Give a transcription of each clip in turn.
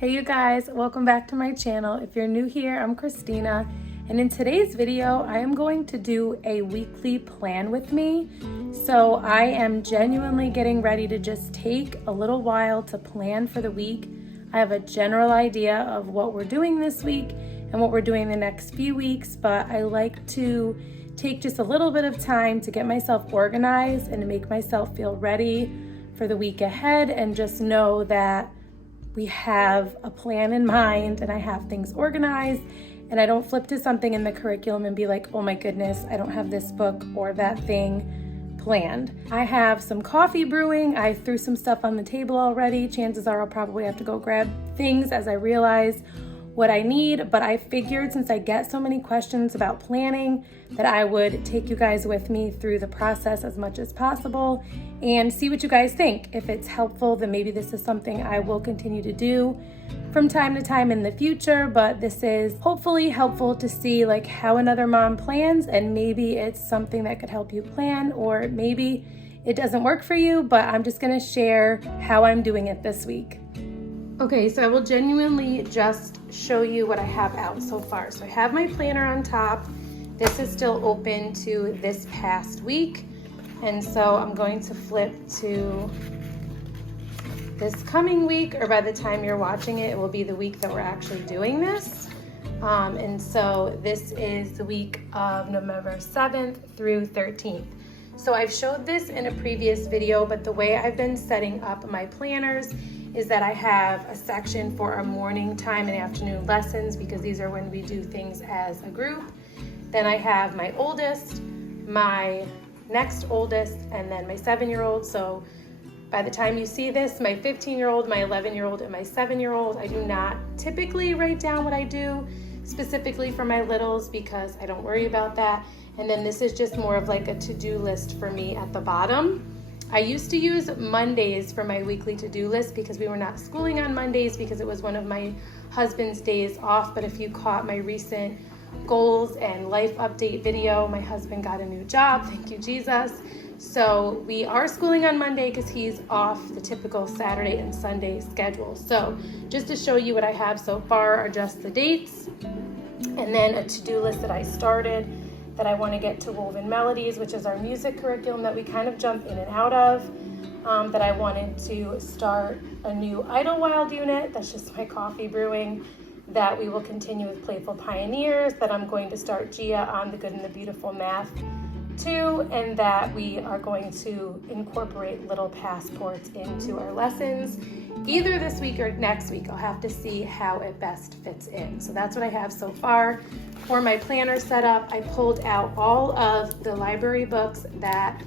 Hey you guys, welcome back to my channel. If you're new here, I'm Christina, and in today's video, I am going to do a weekly plan with me. So I am genuinely getting ready to just take a little while to plan for the week. I have a general idea of what we're doing this week and what we're doing the next few weeks, but I like to take just a little bit of time to get myself organized and to make myself feel ready for the week ahead and just know that we have a plan in mind and I have things organized and I don't flip to something in the curriculum and be like, oh my goodness, I don't have this book or that thing planned. I have some coffee brewing. I threw some stuff on the table already. Chances are I'll probably have to go grab things as I realize what I need, but I figured since I get so many questions about planning that I would take you guys with me through the process as much as possible and see what you guys think. If it's helpful, then maybe this is something I will continue to do from time to time in the future, but this is hopefully helpful to see like how another mom plans, and maybe it's something that could help you plan, or maybe it doesn't work for you, but I'm just gonna share how I'm doing it this week. Okay, so I will genuinely just show you what I have out so far. So I have my planner on top. This is still open to this past week. And so I'm going to flip to this coming week, or by the time you're watching it, it will be the week that we're actually doing this. And so this is the week of November 7th through 13th. So I've showed this in a previous video, but the way I've been setting up my planners is that I have a section for our morning time and afternoon lessons, because these are when we do things as a group. Then I have my oldest, my next oldest, and then my 7-year-old. So by the time you see this, my 15-year-old, my 11-year-old, and my 7-year-old, I do not typically write down what I do specifically for my littles because I don't worry about that. And then this is just more of like a to-do list for me at the bottom. I used to use Mondays for my weekly to-do list because we were not schooling on Mondays because it was one of my husband's days off. But if you caught my recent goals and life update video, my husband got a new job, thank you Jesus. So we are schooling on Monday because he's off the typical Saturday and Sunday schedule. So just to show you what I have so far are just the dates, and then a to-do list that I started that I want to get to Woven Melodies, which is our music curriculum that we kind of jump in and out of, that I wanted to start a new Idlewild unit, that's just my coffee brewing, that we will continue with Playful Pioneers, that I'm going to start Gia on the Good and the Beautiful math too, and that we are going to incorporate little passports into our lessons either this week or next week. I'll have to see how it best fits in. So that's what I have so far. For my planner setup, I pulled out all of the library books that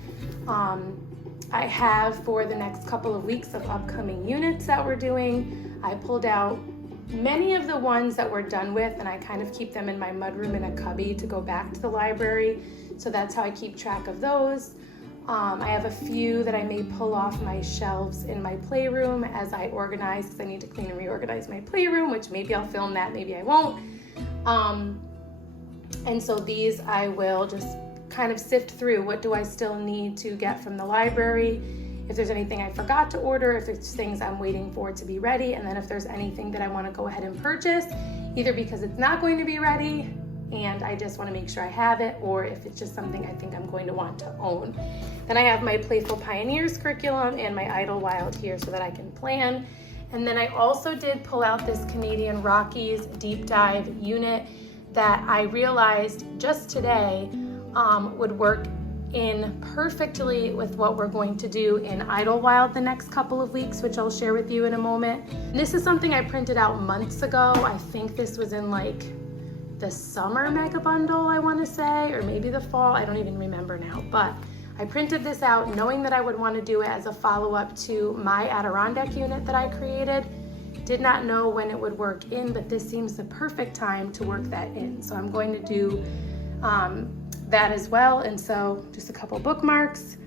I have for the next couple of weeks of upcoming units that we're doing. I pulled out many of the ones that we're done with, and I kind of keep them in my mudroom in a cubby to go back to the library. So that's how I keep track of those. I have a few that I may pull off my shelves in my playroom as I organize, because I need to clean and reorganize my playroom, which maybe I'll film that, maybe I won't. And so these I will just kind of sift through. What do I still need to get from the library? If there's anything I forgot to order, if there's things I'm waiting for to be ready, and then if there's anything that I want to go ahead and purchase, either because it's not going to be ready and I just want to make sure I have it, or if it's just something I think I'm going to want to own. Then I have my Playful Pioneers curriculum and my Idlewild here so that I can plan. And then I also did pull out this Canadian Rockies deep dive unit that I realized just today would work in perfectly with what we're going to do in Idlewild the next couple of weeks, which I'll share with you in a moment. And this is something I printed out months ago. I think this was in like the summer mega bundle, I want to say, or maybe the fall, I don't even remember now, but I printed this out knowing that I would want to do it as a follow-up to my Adirondack unit that I created. Did not know when it would work in, but this seems the perfect time to work that in. So I'm going to do that as well. And so just a couple bookmarks,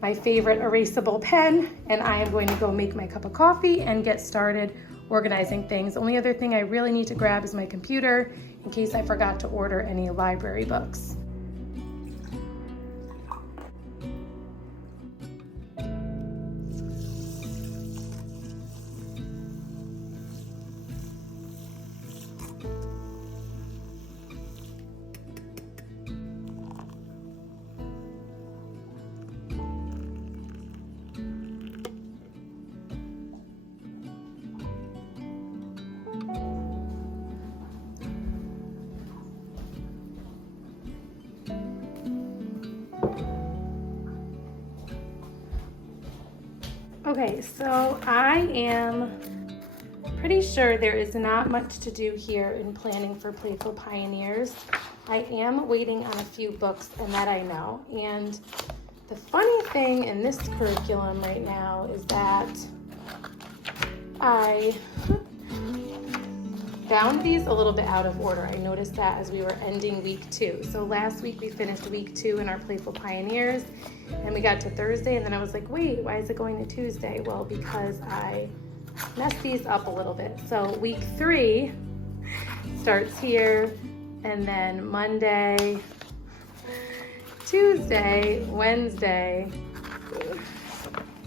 my favorite erasable pen, and I am going to go make my cup of coffee and get started organizing things. The only other thing I really need to grab is my computer in case I forgot to order any library books. Okay, so I am pretty sure there is not much to do here in planning for Playful Pioneers. I am waiting on a few books, and that I know. And the funny thing in this curriculum right now is that I found these a little bit out of order. I noticed that as we were ending week 2. So last week we finished week 2 in our Playful Pioneers, and we got to Thursday, and then I was like, wait, why is it going to Tuesday? Well, because I messed these up a little bit. So week 3 starts here, and then Monday, Tuesday, Wednesday,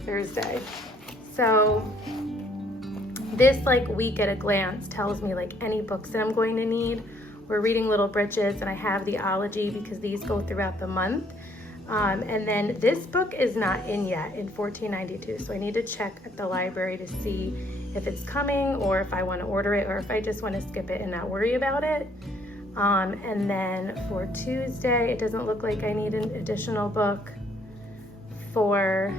Thursday. So this week at a glance tells me any books that I'm going to need. We're reading Little Britches, and I have the Geology because these go throughout the month. And then this book is not in yet in $14.92, so I need to check at the library to see if it's coming or if I want to order it or if I just want to skip it and not worry about it. And then for Tuesday, it doesn't look like I need an additional book. For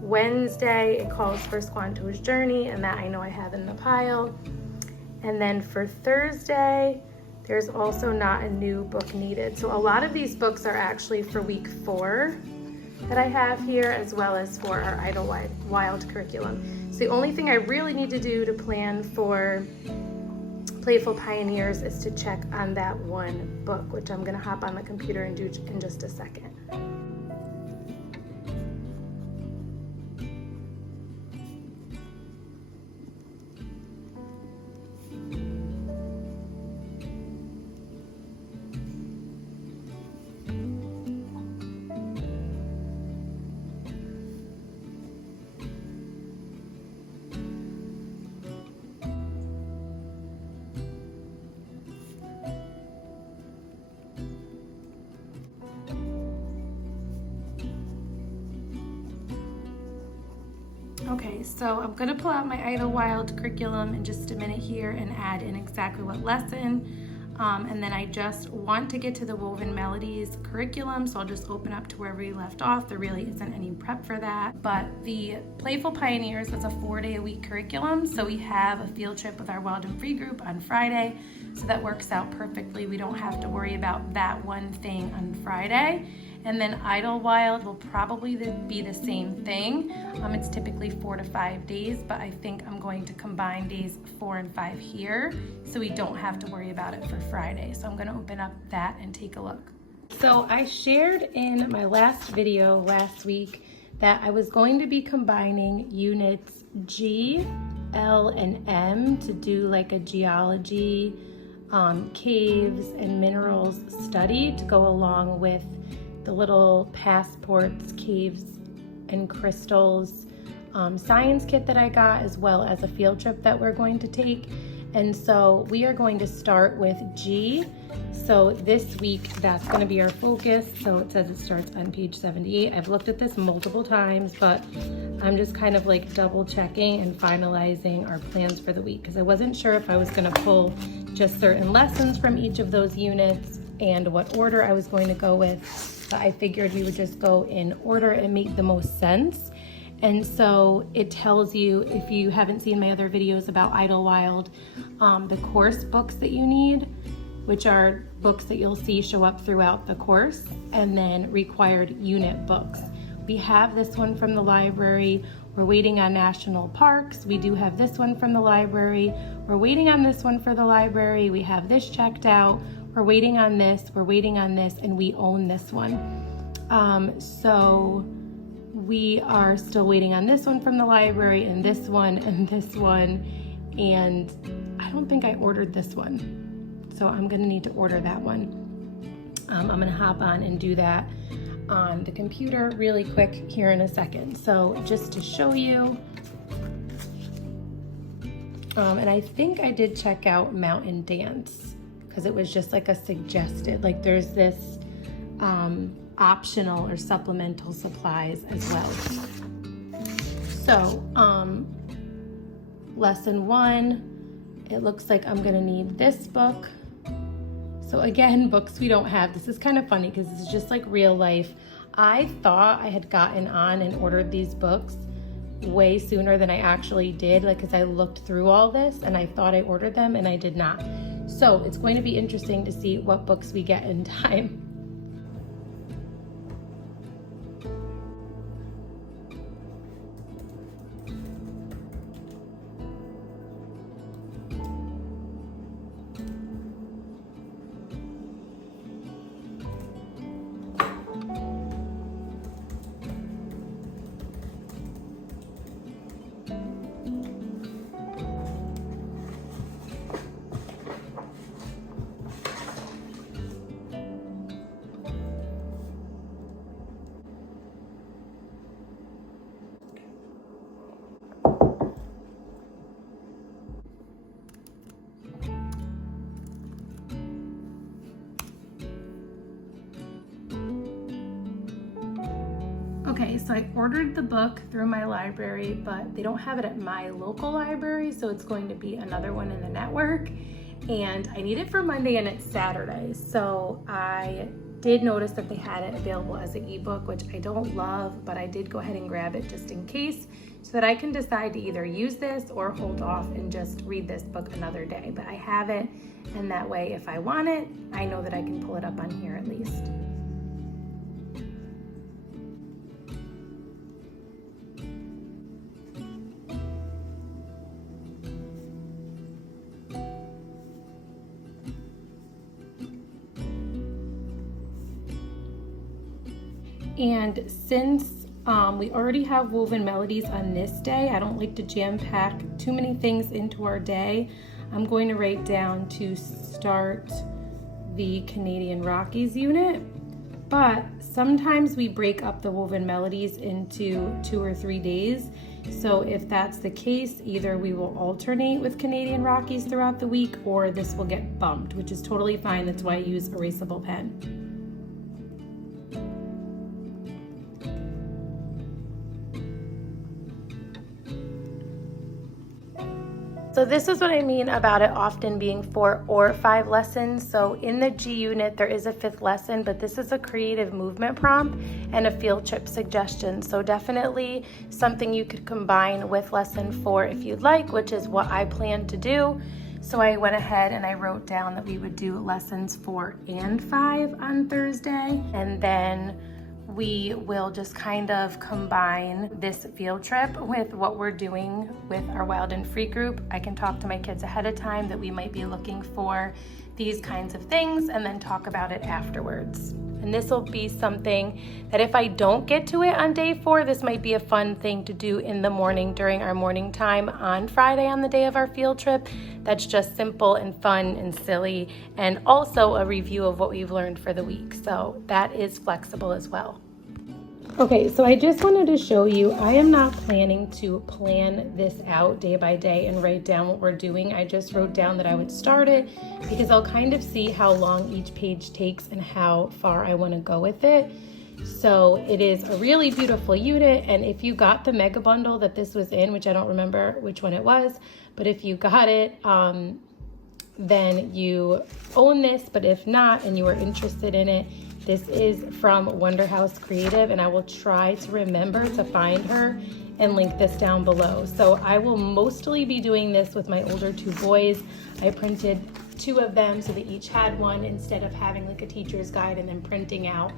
Wednesday, it calls for Squanto's Journey, and that I know I have in the pile. And then for Thursday, there's also not a new book needed. So a lot of these books are actually for week 4 that I have here, as well as for our Idlewild curriculum. So the only thing I really need to do to plan for Playful Pioneers is to check on that one book, which I'm gonna hop on the computer and do in just a second. Okay, so I'm gonna pull out my Idlewild curriculum in just a minute here and add in exactly what lesson. And then I just want to get to the Woven Melodies curriculum, so I'll just open up to where we left off. There really isn't any prep for that. But the Playful Pioneers was a 4-day-a-week curriculum, so we have a field trip with our Wild and Free group on Friday, so that works out perfectly. We don't have to worry about that one thing on Friday. And then Idlewild will probably be the same thing. It's typically 4 to 5 days, but I think I'm going to combine days 4 and 5 here, so we don't have to worry about it for Friday. So I'm gonna open up that and take a look. So I shared in my last video last week that I was going to be combining units G, L, and M to do a geology, caves, and minerals study to go along with the little passports, caves, and crystals science kit that I got, as well as a field trip that we're going to take. And so we are going to start with G. So this week, that's gonna be our focus. So it says it starts on page 78. I've looked at this multiple times, but I'm just kind of double checking and finalizing our plans for the week, because I wasn't sure if I was gonna pull just certain lessons from each of those units and what order I was going to go with. But I figured we would just go in order and make the most sense. And so it tells you, if you haven't seen my other videos about Idlewild, the course books that you need, which are books that you'll see show up throughout the course, and then required unit books. We have this one from the library. We're waiting on national parks. We do have this one from the library. We're waiting on this one for the library. We have this checked out. We're waiting on this, we're waiting on this, and we own this one. So we are still waiting on this one from the library, and this one, and this one, and I don't think I ordered this one. So I'm gonna need to order that one. I'm gonna hop on and do that on the computer really quick here in a second. So just to show you, and I think I did check out Mountain Dance, because it was just a suggested, there's this optional or supplemental supplies as well. So lesson 1, it looks like I'm gonna need this book. So again, books we don't have. This is kind of funny because this is just real life. I thought I had gotten on and ordered these books way sooner than I actually did, like, because I looked through all this and I thought I ordered them and I did not. So it's going to be interesting to see what books we get in time. Okay, so I ordered the book through my library, but they don't have it at my local library, so it's going to be another one in the network. And I need it for Monday and it's Saturday. So I did notice that they had it available as an ebook, which I don't love, but I did go ahead and grab it just in case so that I can decide to either use this or hold off and just read this book another day. But I have it, and that way if I want it, I know that I can pull it up on here at least. And since we already have woven melodies on this day, I don't like to jam pack too many things into our day. I'm going to write down to start the Canadian Rockies unit, but sometimes we break up the woven melodies into 2 or 3 days. So if that's the case, either we will alternate with Canadian Rockies throughout the week, or this will get bumped, which is totally fine. That's why I use erasable pen. So this is what I mean about it often being 4 or 5 lessons. So in the G unit, there is a 5th lesson, but this is a creative movement prompt and a field trip suggestion. So definitely something you could combine with lesson 4 if you'd like, which is what I plan to do. So I went ahead and I wrote down that we would do lessons 4 and 5 on Thursday, and then we will just kind of combine this field trip with what we're doing with our Wild and Free group. I can talk to my kids ahead of time that we might be looking for these kinds of things and then talk about it afterwards. And this will be something that if I don't get to it on day 4, this might be a fun thing to do in the morning during our morning time on Friday on the day of our field trip. That's just simple and fun and silly, and also a review of what we've learned for the week. So that is flexible as well. Okay, so I just wanted to show you, I am not planning to plan this out day by day and write down what we're doing. I just wrote down that I would start it because I'll kind of see how long each page takes and how far I want to go with it. So it is a really beautiful unit, and if you got the mega bundle that this was in, which I don't remember which one it was, but if you got it, then you own this. But if not and you are interested in it, this is from Wonder House Creative, and I will try to remember to find her and link this down below. So I will mostly be doing this with my older 2 boys. I printed 2 of them so they each had one instead of having like a teacher's guide and then printing out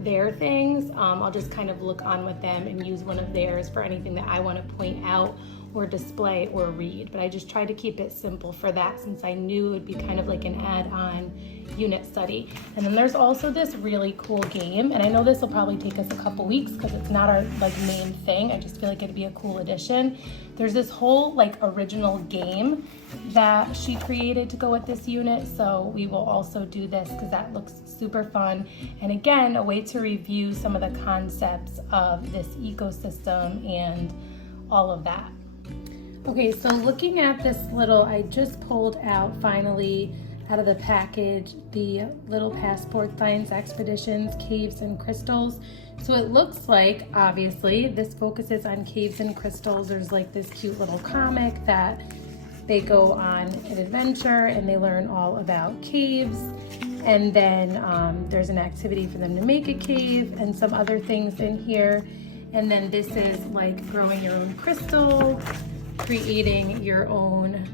their things. I'll just kind of look on with them and use one of theirs for anything that I want to point out or display or read. But I just tried to keep it simple for that, since I knew it would be kind of like an add-on unit study. And then there's also this really cool game, and I know this will probably take us a couple weeks because it's not our like main thing. I just feel like it'd be a cool addition. There's this whole like original game that she created to go with this unit, so we will also do this because that looks super fun. And again, a way to review some of the concepts of this ecosystem and all of that. Okay, so looking at this little, I just pulled out finally out of the package the little Passport Finds Expeditions, Caves and Crystals. So it looks like, obviously, this focuses on caves and crystals. There's like this cute little comic that they go on an adventure and they learn all about caves. And then there's an activity for them to make a cave and some other things in here. And then this is like growing your own crystal, creating your own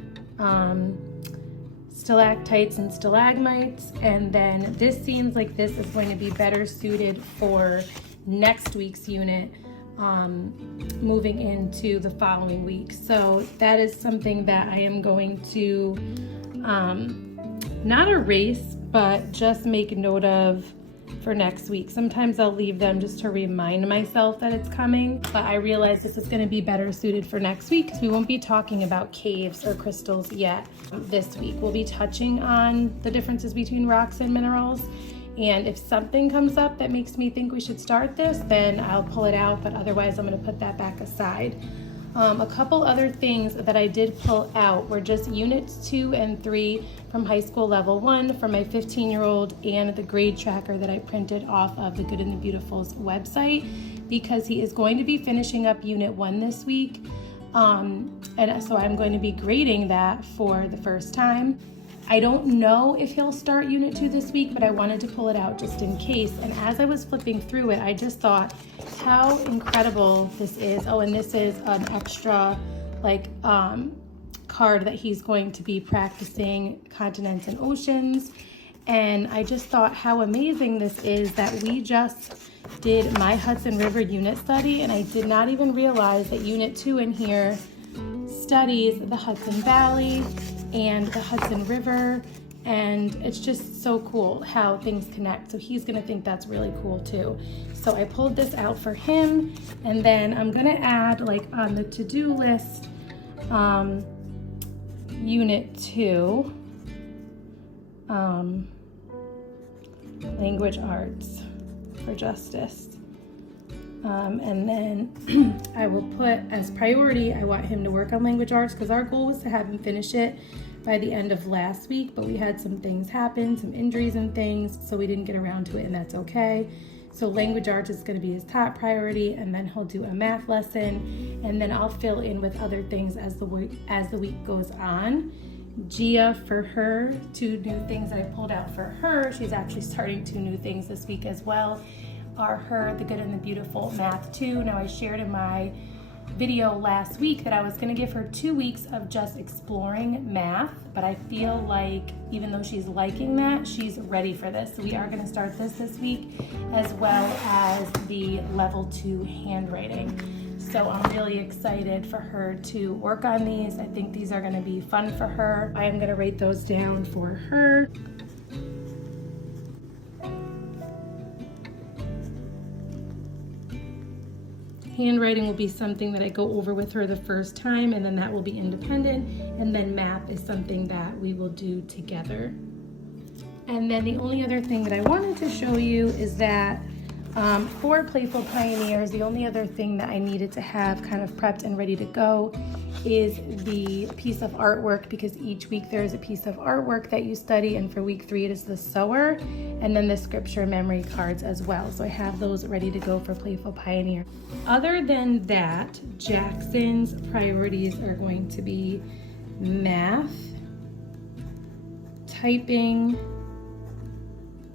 stalactites and stalagmites. And then this seems like this is going to be better suited for next week's unit, moving into the following week. So that is something that I am going to not erase, but just make note of for next week. Sometimes I'll leave them just to remind myself that it's coming, but I realize this is going to be better suited for next week because we won't be talking about caves or crystals yet this week. We'll be touching on the differences between rocks and minerals, and if something comes up that makes me think we should start this, then I'll pull it out, but otherwise I'm going to put that back aside. A couple other things that I did pull out were just units 2 and 3 from high school level 1 for my 15-year-old and the grade tracker that I printed off of the Good and the Beautiful's website, because he is going to be finishing up unit 1 this week. And so I'm going to be grading that for the first time. I don't know if he'll start unit 2 this week, but I wanted to pull it out just in case. And as I was flipping through it, I just thought how incredible this is. Oh, and this is an extra card that he's going to be practicing continents and oceans. And I just thought how amazing this is that we just did my Hudson River unit study, and I did not even realize that unit 2 in here studies the Hudson Valley and the Hudson River, and it's just so cool how things connect. So he's gonna think that's really cool too. So I pulled this out for him, and then I'm gonna add, like, on the to-do list, unit 2, language arts for justice. And then I will put as priority, I want him to work on language arts, because our goal was to have him finish it by the end of last week, but we had some things happen, some injuries and things, so we didn't get around to it, and that's okay. So language arts is going to be his top priority, and then he'll do a math lesson, and then I'll fill in with other things as the week goes on. Gia, for her, 2 new things that I pulled out for her, she's actually starting 2 new things this week as well, are her The Good and the Beautiful Math 2. Now, I shared in my video last week that I was going to give her 2 weeks of just exploring math, but I feel like even though she's liking that, she's ready for this. So we are going to start this week, as well as the level 2 handwriting. So I'm really excited for her to work on these. I think these are going to be fun for her. I am going to write those down for her. Handwriting will be something that I go over with her the first time, and then that will be independent, and then math is something that we will do together. And then the only other thing that I wanted to show you is that for Playful Pioneers, the only other thing that I needed to have kind of prepped and ready to go is the piece of artwork, because each week there is a piece of artwork that you study, and for week 3 it is the sower, and then the scripture memory cards as well. So I have those ready to go for Playful Pioneer. Other than that, Jackson's priorities are going to be math, typing,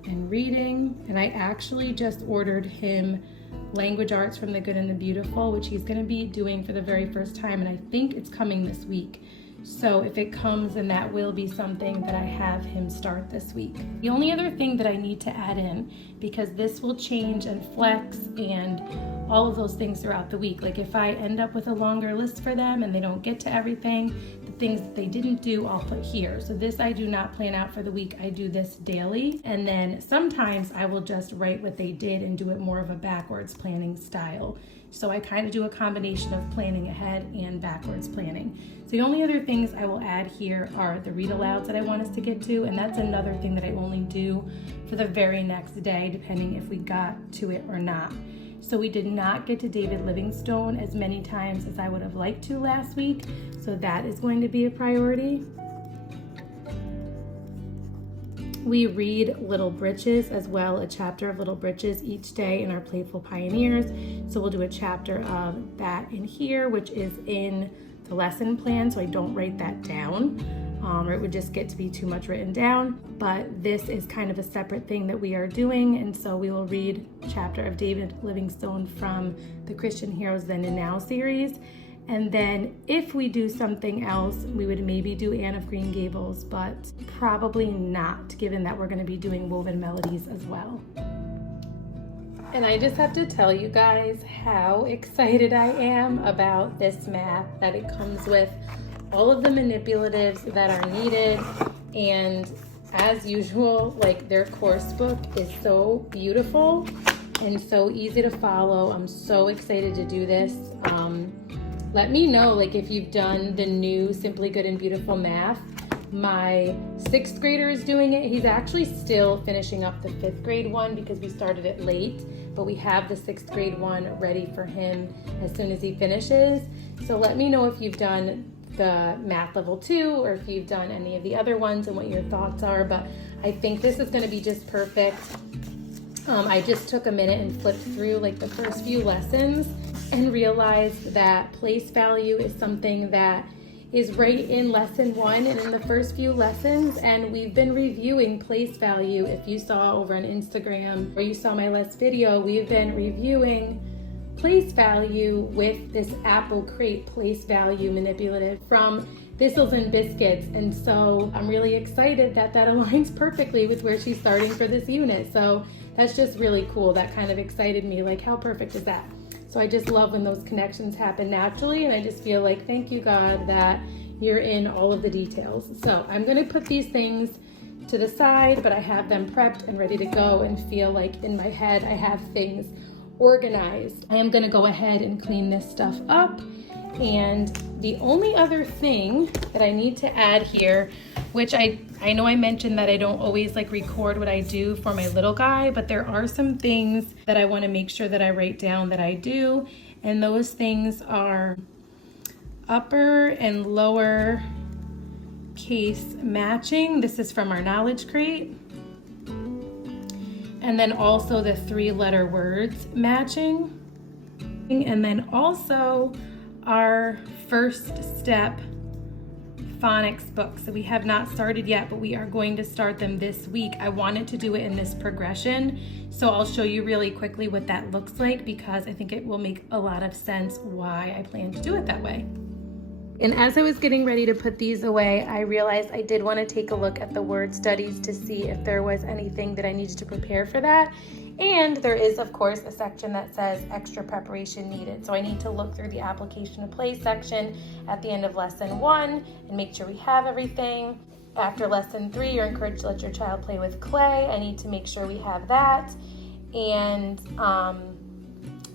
and reading. And I actually just ordered him language arts from the Good and the Beautiful, which he's going to be doing for the very first time, and I think it's coming this week. So if it comes, then that will be something that I have him start this week. The only other thing that I need to add in, because this will change and flex and all of those things throughout the week. Like if I end up with a longer list for them and they don't get to everything, the things that they didn't do, I'll put here. So this I do not plan out for the week. I do this daily. And then sometimes I will just write what they did and do it more of a backwards planning style. So I kind of do a combination of planning ahead and backwards planning. So the only other things I will add here are the read alouds that I want us to get to, and that's another thing that I only do for the very next day, depending if we got to it or not. So we did not get to David Livingstone as many times as I would have liked to last week, so that is going to be a priority. We read Little Britches as well, a chapter of Little Britches each day in our Playful Pioneers. So we'll do a chapter of that in here, which is in the lesson plan, so I don't write that down. or it would just get to be too much written down. But this is kind of a separate thing that we are doing, and so we will read a chapter of David Livingstone from the Christian Heroes Then and Now series. And then if we do something else, we would maybe do Anne of Green Gables, but probably not, given that we're going to be doing Woven Melodies as well. And I just have to tell you guys how excited I am about this math, that it comes with all of the manipulatives that are needed. And as usual, like, their course book is so beautiful and so easy to follow. I'm so excited to do this. Let me know, like, if you've done the new Simply Good and Beautiful math. My 6th grader is doing it. He's actually still finishing up the 5th grade one because we started it late, but we have the 6th grade one ready for him as soon as he finishes. So let me know if you've done the math level 2 or if you've done any of the other ones and what your thoughts are, but I think this is going to be just perfect. I just took a minute and flipped through like the first few lessons and realized that place value is something that is right in lesson 1 and in the first few lessons, and we've been reviewing place value. If you saw over on Instagram or you saw my last video, we've been reviewing place value with this Apple Crate place value manipulative from Thistles and Biscuits, and so I'm really excited that that aligns perfectly with where she's starting for this unit. So that's just really cool. That kind of excited me, like, how perfect is that? So I just love when those connections happen naturally, and I just feel like, thank you, God, that you're in all of the details. So I'm gonna put these things to the side, but I have them prepped and ready to go and feel like in my head I have things organized. I am gonna go ahead and clean this stuff up. And the only other thing that I need to add here, which I know I mentioned that I don't always like record what I do for my little guy, but there are some things that I want to make sure that I write down that I do, and those things are upper and lower case matching. This is from our knowledge crate. And then also the 3-letter words matching. And then also our first step phonics books. So we have not started yet, but we are going to start them this week. I wanted to do it in this progression, so I'll show you really quickly what that looks like because I think it will make a lot of sense why I plan to do it that way. And as I was getting ready to put these away, I realized I did want to take a look at the word studies to see if there was anything that I needed to prepare for that. And there is, of course, a section that says extra preparation needed. So I need to look through the application of play section at the end of lesson 1 and make sure we have everything. After lesson 3, you're encouraged to let your child play with clay. I need to make sure we have that. And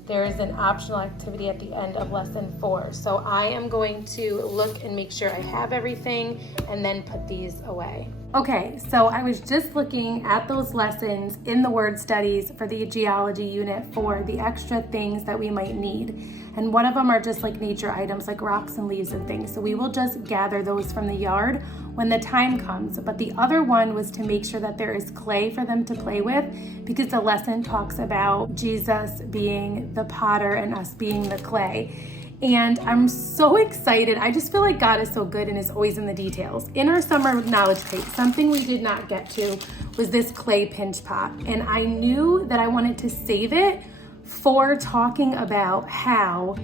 there is an optional activity at the end of lesson 4. So I am going to look and make sure I have everything and then put these away. Okay, so I was just looking at those lessons in the word studies for the geology unit for the extra things that we might need. And one of them are just like nature items like rocks and leaves and things. So we will just gather those from the yard when the time comes. But the other one was to make sure that there is clay for them to play with, because the lesson talks about Jesus being the potter and us being the clay. And I'm so excited. I just feel like God is so good and is always in the details. In our summer knowledge crate, something we did not get to was this clay pinch pot. And I knew that I wanted to save it for talking about how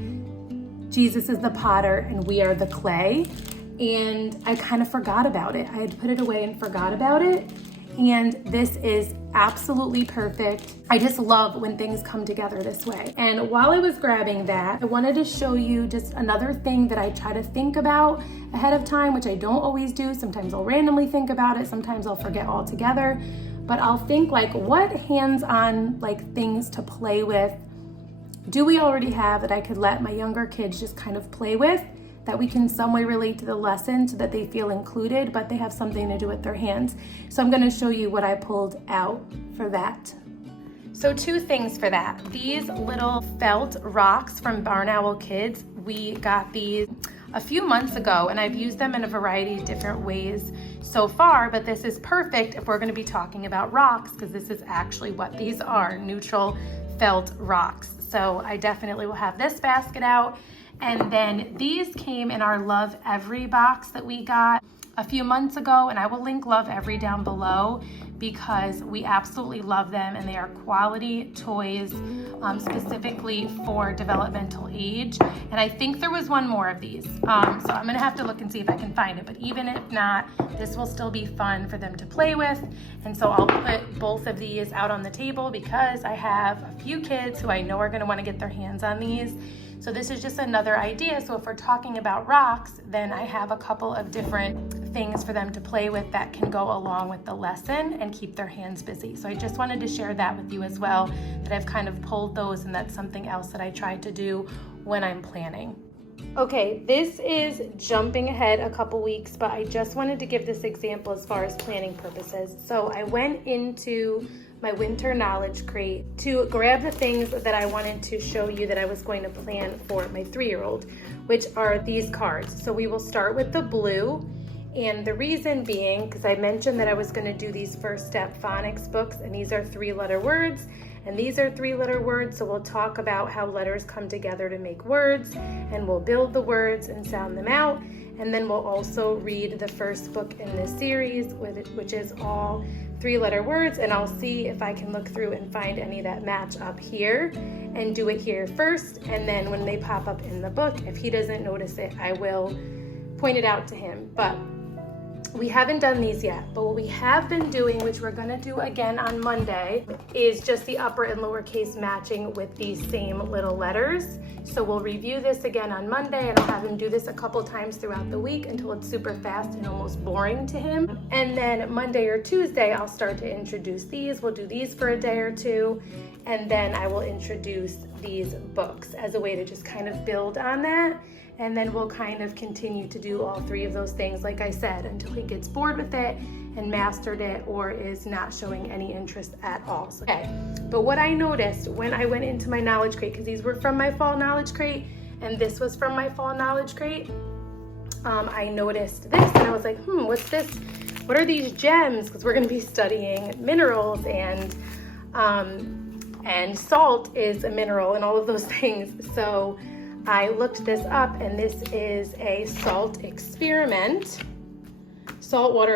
Jesus is the potter and we are the clay. And I kind of forgot about it. I had put it away and forgot about it. And this is absolutely perfect. I just love when things come together this way. And while I was grabbing that, I wanted to show you just another thing that I try to think about ahead of time, which I don't always do. Sometimes I'll randomly think about it. Sometimes I'll forget altogether. But I'll think like, what hands-on like things to play with do we already have that I could let my younger kids just kind of play with, that we can some way relate to the lesson so that they feel included, but they have something to do with their hands. So I'm gonna show you what I pulled out for that. So 2 things for that. These little felt rocks from Barn Owl Kids, we got these a few months ago, and I've used them in a variety of different ways so far, but this is perfect if we're gonna be talking about rocks, because this is actually what these are, neutral felt rocks. So I definitely will have this basket out. And then these came in our Love Every box that we got a few months ago, and I will link Love Every down below because we absolutely love them, and they are quality toys specifically for developmental age. And I think there was one more of these, so I'm gonna have to look and see if I can find it, but even if not, this will still be fun for them to play with. And so I'll put both of these out on the table because I have a few kids who I know are gonna wanna get their hands on these. So this is just another idea. So if we're talking about rocks, then I have a couple of different things for them to play with that can go along with the lesson and keep their hands busy. So I just wanted to share that with you as well, that I've kind of pulled those, and that's something else that I try to do when I'm planning. Okay, this is jumping ahead a couple weeks, but I just wanted to give this example as far as planning purposes. So I went into my winter knowledge crate to grab the things that I wanted to show you that I was going to plan for my 3-year-old, which are these cards. So we will start with the blue, and the reason being, because I mentioned that I was going to do these first step phonics books, and these are 3-letter words, and these are 3-letter words, so we'll talk about how letters come together to make words, and we'll build the words and sound them out. And then we'll also read the first book in this series, which is all 3-letter words, and I'll see if I can look through and find any that match up here and do it here first. And then when they pop up in the book, if he doesn't notice it, I will point it out to him. But we haven't done these yet, but what we have been doing, which we're gonna do again on Monday, is just the upper and lowercase matching with these same little letters. So we'll review this again on Monday, and I'll have him do this a couple times throughout the week until it's super fast and almost boring to him. And then Monday or Tuesday, I'll start to introduce these. We'll do these for a day or two, and then I will introduce these books as a way to just kind of build on that. And then we'll kind of continue to do all 3 of those things, like I said, until he gets bored with it and mastered it or is not showing any interest at all. So, okay, but what I noticed when I went into my knowledge crate, because these were from my fall knowledge crate and this was from my fall knowledge crate, I noticed this and I was like, what's this? What are these gems? Because we're gonna be studying minerals, and salt is a mineral and all of those things. So I looked this up, and this is a saltwater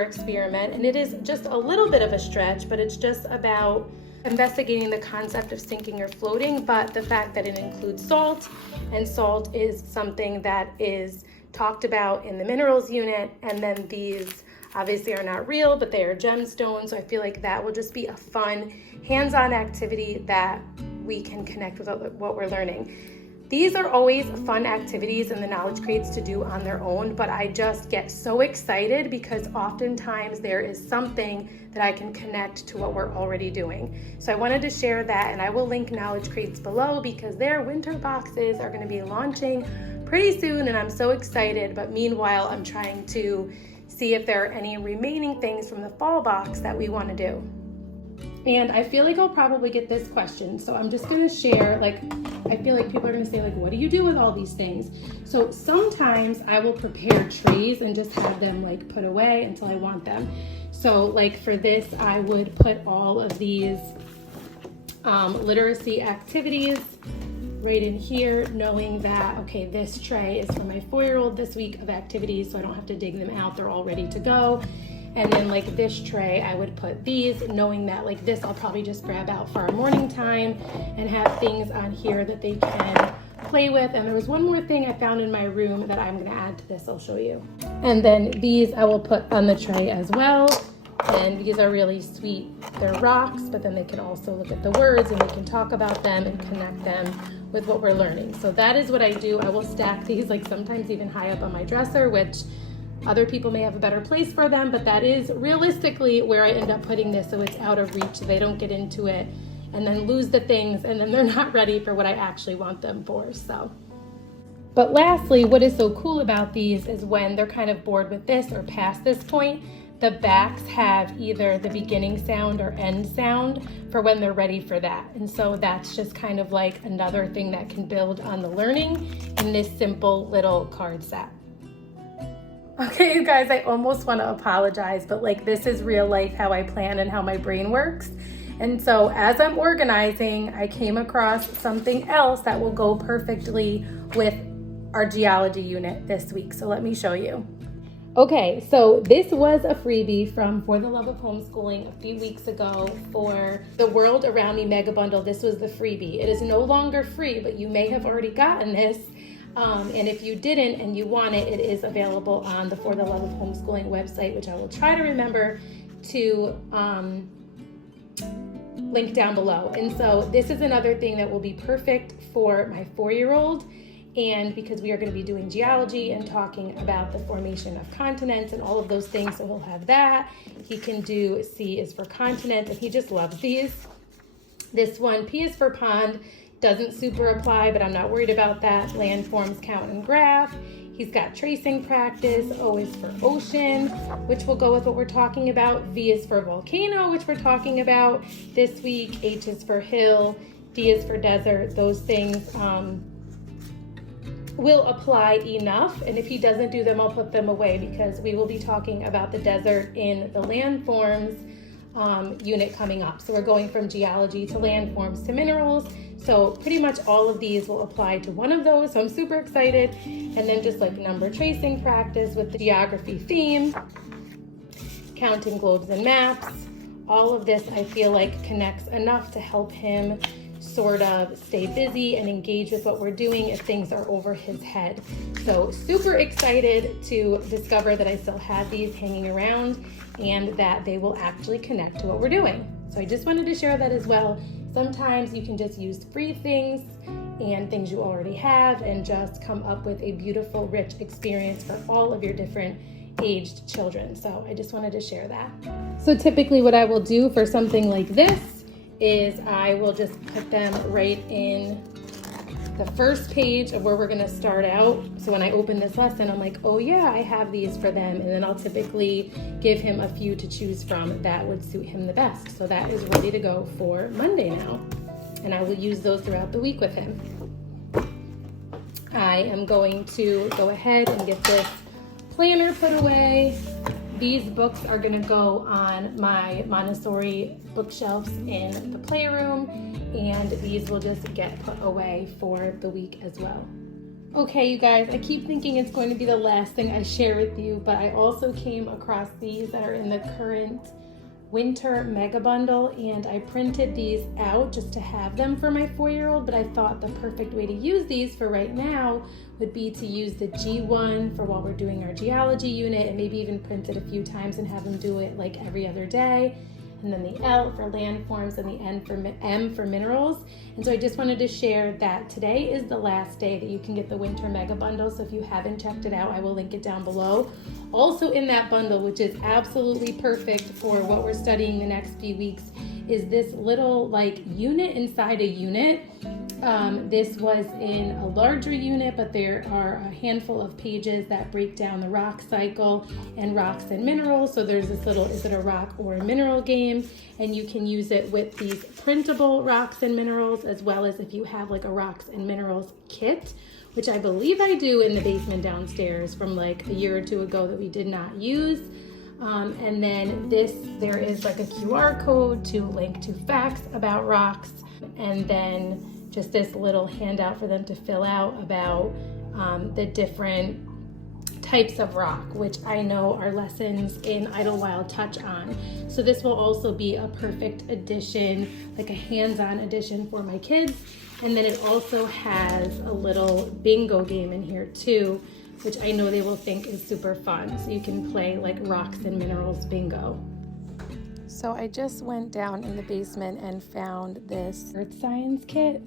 experiment, and it is just a little bit of a stretch, but it's just about investigating the concept of sinking or floating, but the fact that it includes salt, and salt is something that is talked about in the minerals unit, and then these obviously are not real, but they are gemstones, so I feel like that will just be a fun hands-on activity that we can connect with what we're learning. These are always fun activities in the knowledge crates to do on their own, but I just get so excited because oftentimes there is something that I can connect to what we're already doing. So I wanted to share that, and I will link knowledge crates below because their winter boxes are going to be launching pretty soon, and I'm so excited. But meanwhile, I'm trying to see if there are any remaining things from the fall box that we want to do. And I feel like I'll probably get this question, so I'm just gonna share, I feel like people are gonna say, what do you do with all these things? So sometimes I will prepare trays and just have them put away until I want them. So for this, I would put all of these literacy activities right in here, knowing that, okay, this tray is for my 4-year-old this week of activities, so I don't have to dig them out, they're all ready to go. And then this tray, I would put these, knowing that this I'll probably just grab out for our morning time and have things on here that they can play with. And there was one more thing I found in my room that I'm gonna add to this, I'll show you. And then these I will put on the tray as well. And these are really sweet. They're rocks, but then they can also look at the words and we can talk about them and connect them with what we're learning. So that is what I do. I will stack these sometimes even high up on my dresser, which other people may have a better place for them, but that is realistically where I end up putting this, so it's out of reach, so they don't get into it and then lose the things, and then they're not ready for what I actually want them for. So, but lastly, what is so cool about these is when they're kind of bored with this or past this point, the backs have either the beginning sound or end sound for when they're ready for that. And so that's just kind of another thing that can build on the learning in this simple little card set. Okay, you guys, I almost want to apologize, but this is real life how I plan and how my brain works. And so as I'm organizing, I came across something else that will go perfectly with our geology unit this week. So let me show you. Okay, so this was a freebie from For the Love of Homeschooling a few weeks ago for the World Around Me Mega Bundle. This was the freebie. It is no longer free, but you may have already gotten this. And if you didn't and you want it, it is available on the For the Love of Homeschooling website, which I will try to remember to link down below. And so this is another thing that will be perfect for my 4-year-old. And because we are going to be doing geology and talking about the formation of continents and all of those things, so he'll have that. He can do C is for continent, and he just loves these. This one, P is for pond, doesn't super apply, but I'm not worried about that. Landforms, count, and graph. He's got tracing practice. O is for ocean, which will go with what we're talking about. V is for volcano, which we're talking about this week. H is for hill. D is for desert. Those things will apply enough, and if he doesn't do them, I'll put them away because we will be talking about the desert in the landforms unit coming up. So we're going from geology to landforms to minerals. So pretty much all of these will apply to one of those. So I'm super excited. And then just like number tracing practice with the geography theme, counting globes and maps. All of this I feel like connects enough to help him sort of stay busy and engage with what we're doing if things are over his head. So super excited to discover that I still have these hanging around and that they will actually connect to what we're doing. So I just wanted to share that as well. Sometimes you can just use free things and things you already have and just come up with a beautiful, rich experience for all of your different aged children. So I just wanted to share that. So typically what I will do for something like this is I will just put them right in the first page of where we're gonna start out. So when I open this lesson, I'm like, oh yeah, I have these for them. And then I'll typically give him a few to choose from that would suit him the best. So that is ready to go for Monday now. And I will use those throughout the week with him. I am going to go ahead and get this planner put away. These books are gonna go on my Montessori bookshelves in the playroom, and these will just get put away for the week as well. Okay, you guys, I keep thinking it's going to be the last thing I share with you, but I also came across these that are in the current winter mega bundle, and I printed these out just to have them for my 4-year-old, but I thought the perfect way to use these for right now would be to use the G1 for while we're doing our geology unit, and maybe even print it a few times and have them do it like every other day. And then the L for landforms and the M for minerals. And so I just wanted to share that today is the last day that you can get the winter mega bundle. So if you haven't checked it out, I will link it down below. Also in that bundle, which is absolutely perfect for what we're studying the next few weeks, is this little like unit inside a unit. This was in a larger unit, but there are a handful of pages that break down the rock cycle and rocks and minerals. So there's this little, is it a rock or a mineral game? And you can use it with these printable rocks and minerals, as well as if you have like a rocks and minerals kit, which I believe I do in the basement downstairs from like a year or two ago that we did not use. And then there is like a QR code to link to facts about rocks, and then just this little handout for them to fill out about the different types of rock, which I know our lessons in Idlewild touch on. So this will also be a perfect addition, like a hands-on addition for my kids. And then it also has a little bingo game in here too, which I know they will think is super fun. So you can play like rocks and minerals bingo. So I just went down in the basement and found this earth science kit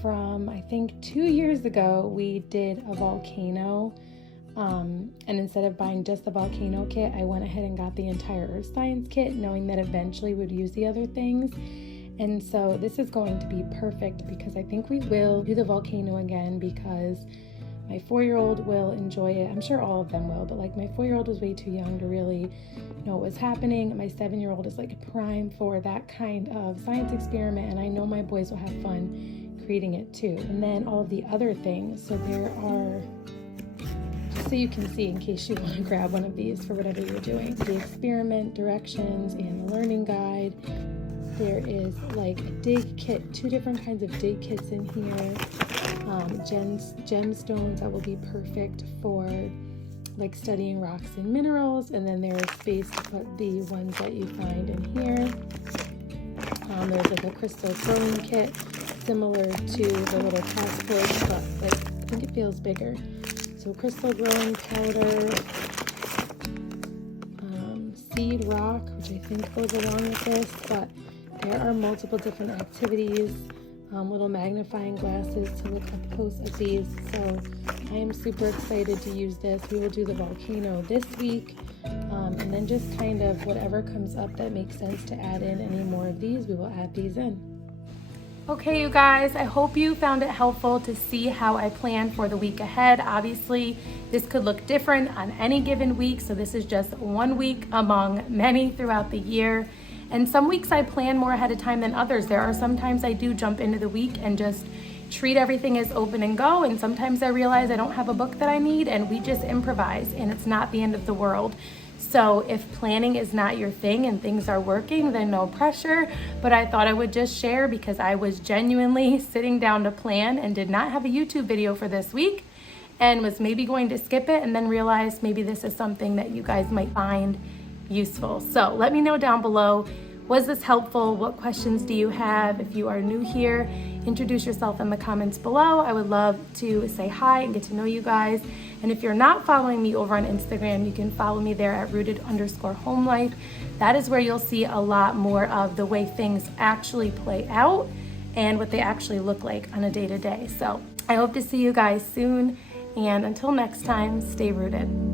from, I think 2 years ago. We did a volcano, and instead of buying just the volcano kit, I went ahead and got the entire earth science kit, knowing that eventually we'd use the other things. And so this is going to be perfect because I think we will do the volcano again because my 4-year-old will enjoy it. I'm sure all of them will, but like my 4-year-old was way too young to really know what was happening. My 7-year-old is like prime for that kind of science experiment, and I know my boys will have fun creating it too. And then all of the other things. So there are, just so you can see in case you want to grab one of these for whatever you're doing, the experiment directions and the learning guide. There is like a dig kit, 2 different kinds of dig kits in here. Gemstones that will be perfect for like studying rocks and minerals, and then there is space to put the ones that you find in here. There's like a crystal growing kit similar to the little passports, but like I think it feels bigger. So crystal growing powder, seed rock, which I think goes along with this, but there are multiple different activities, little magnifying glasses to look up close at these. So I am super excited to use this. We will do the volcano this week, and then just kind of whatever comes up that makes sense to add in any more of these, we will add these in. Okay, you guys, I hope you found it helpful to see how I plan for the week ahead. Obviously, this could look different on any given week, so this is just 1 week among many throughout the year. And some weeks I plan more ahead of time than others. There are sometimes I do jump into the week and just treat everything as open and go, and sometimes I realize I don't have a book that I need and we just improvise, and it's not the end of the world. So if planning is not your thing and things are working, then no pressure, but I thought I would just share because I was genuinely sitting down to plan and did not have a YouTube video for this week and was maybe going to skip it, and then realized maybe this is something that you guys might find useful. So let me know down below, was this helpful? What questions do you have? If you are new here, introduce yourself in the comments below. I would love to say hi and get to know you guys. And if you're not following me over on Instagram, you can follow me there at rooted_homelife. That is where you'll see a lot more of the way things actually play out and what they actually look like on a day-to-day. So I hope to see you guys soon. And until next time, stay rooted.